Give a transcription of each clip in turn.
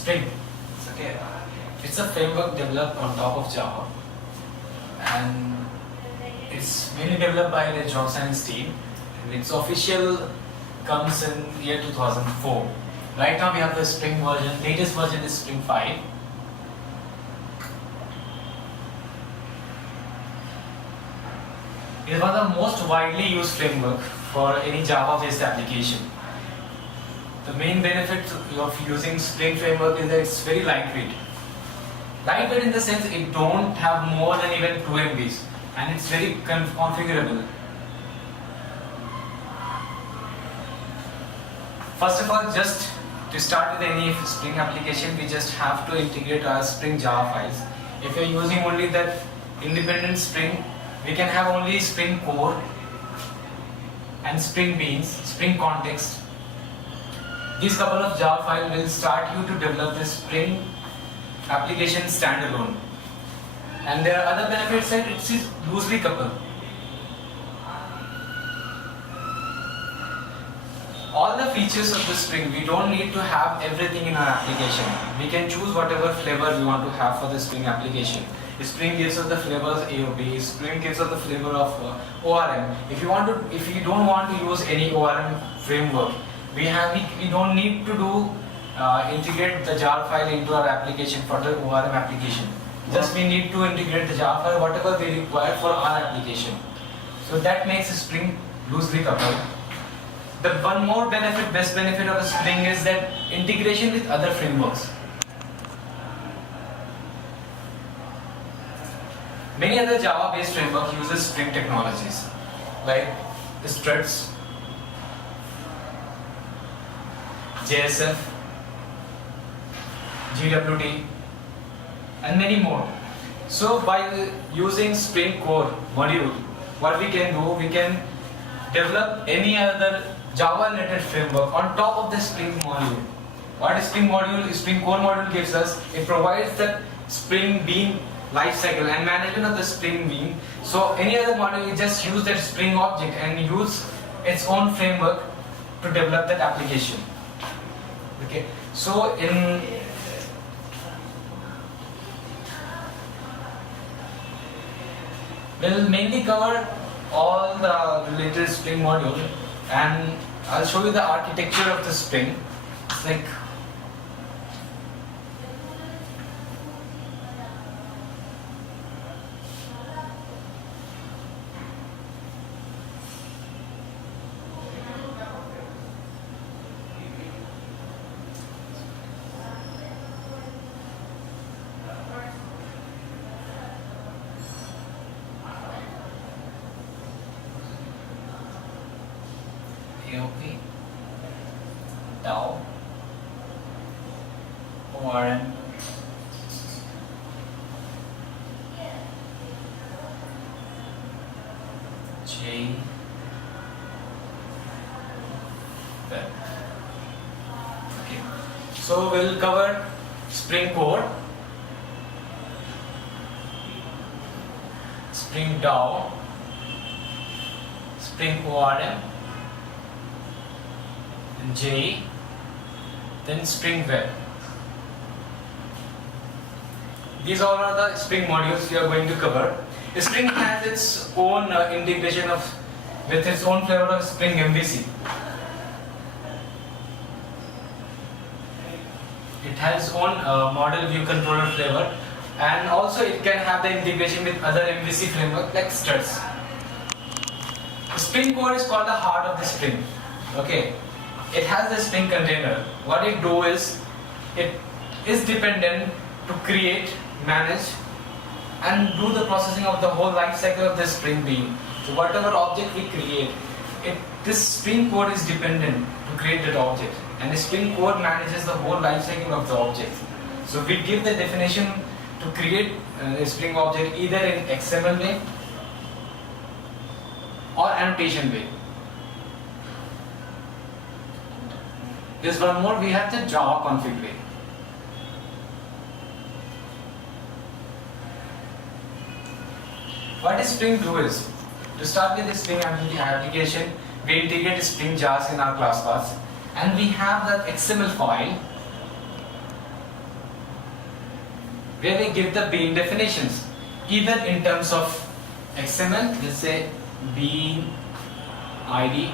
Spring. Okay, it's a framework developed on top of Java, and it's mainly developed by the Johnson team. And its official comes in year 2004. Right now we have the Spring version. Latest version is Spring 5. It is one of the most widely used framework for any Java-based application. The main benefit of using Spring framework is that it's very lightweight. Lightweight in the sense it don't have more than even 2 MBs, and it's very configurable. First of all, just to start with any Spring application, we just have to integrate our Spring Java files. If you're using only that independent Spring, we can have only Spring Core and Spring Beans, Spring Context. These couple of Java files will start you to develop this Spring application standalone. And there are other benefits that it is loosely coupled. All the features of the Spring, we don't need to have everything in our application. We can choose whatever flavor we want to have for the Spring application. Spring gives us the flavors A or B. Spring gives us the flavor of ORM. If you don't want to use any ORM framework, we don't need to do integrate the jar file into our application for the ORM application. Just we need to integrate the jar file whatever we require for our application. So that makes Spring loosely coupled. The one more best benefit of Spring is that integration with other frameworks. Many other Java-based frameworks uses Spring technologies like struts, JSF, GWT, and many more. So by using Spring Core module, what we can do, we can develop any other Java-related framework on top of the Spring module. What Spring Core module gives us, it provides the Spring Bean lifecycle and management of the Spring Bean. So any other module, you just use that Spring object and use its own framework to develop that application. Okay, so we'll mainly cover all the related Spring module, and I'll show you the architecture of the Spring. It's like AOP, DAO, ORM, J, Web. Okay, so we'll cover Spring Core, Spring DAO, Spring ORM, J, then Spring Web. These all are the Spring modules we are going to cover. Spring has its own integration with its own flavor of Spring MVC. It has its own model view controller flavor, and also it can have the integration with other MVC framework like struts. Spring Core is called the heart of the Spring. Okay. It has the Spring container. What it do is, it is dependent to create, manage, and do the processing of the whole life cycle of the Spring Bean. So whatever object we create, this Spring Core is dependent to create that object, and the Spring Core manages the whole life cycle of the object. So we give the definition to create a Spring object either in XML way or annotation way. There's one more, we have the Java config way. What Spring do is, to start with the Spring application, we integrate Spring jars in our class paths, and we have that XML file where we give the bean definitions, either in terms of XML, let's say bean ID,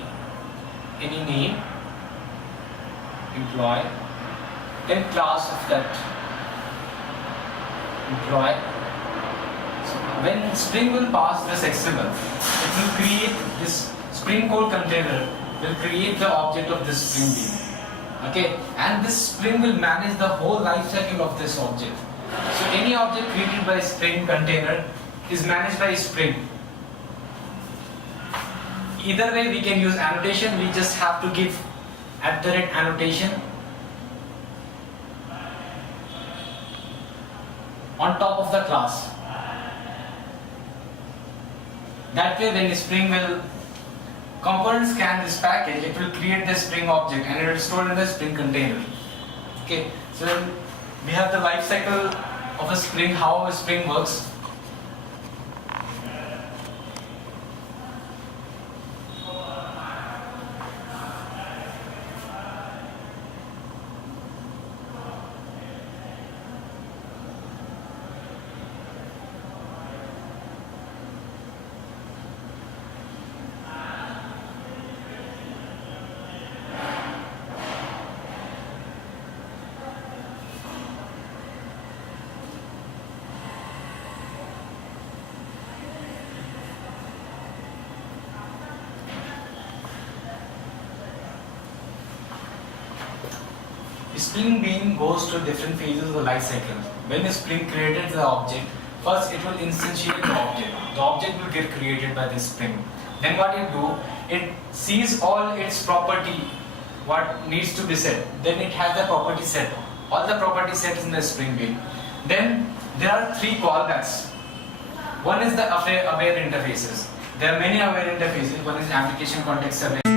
any name, employee, then class of that employee. So when Spring will pass this XML, it will create this Spring code container, will create the object of this Spring bean. Okay, and this Spring will manage the whole life cycle of this object. So any object created by Spring container is managed by Spring. Either way we can use annotation, we just have to give @annotation on top of the class. That way when Spring will component scan this package, it will create the Spring object and it will store in the Spring container. Okay, so we have the life cycle of a Spring, how a Spring works. Spring bean goes to different phases of the life cycle. When Spring created the object, first it will instantiate the object. The object will get created by this Spring. Then what it do? It sees all its property, what needs to be set. Then it has the property set. All the property set is in the Spring bean. Then there are three callbacks. One is the aware interfaces. There are many aware interfaces. One is application context aware.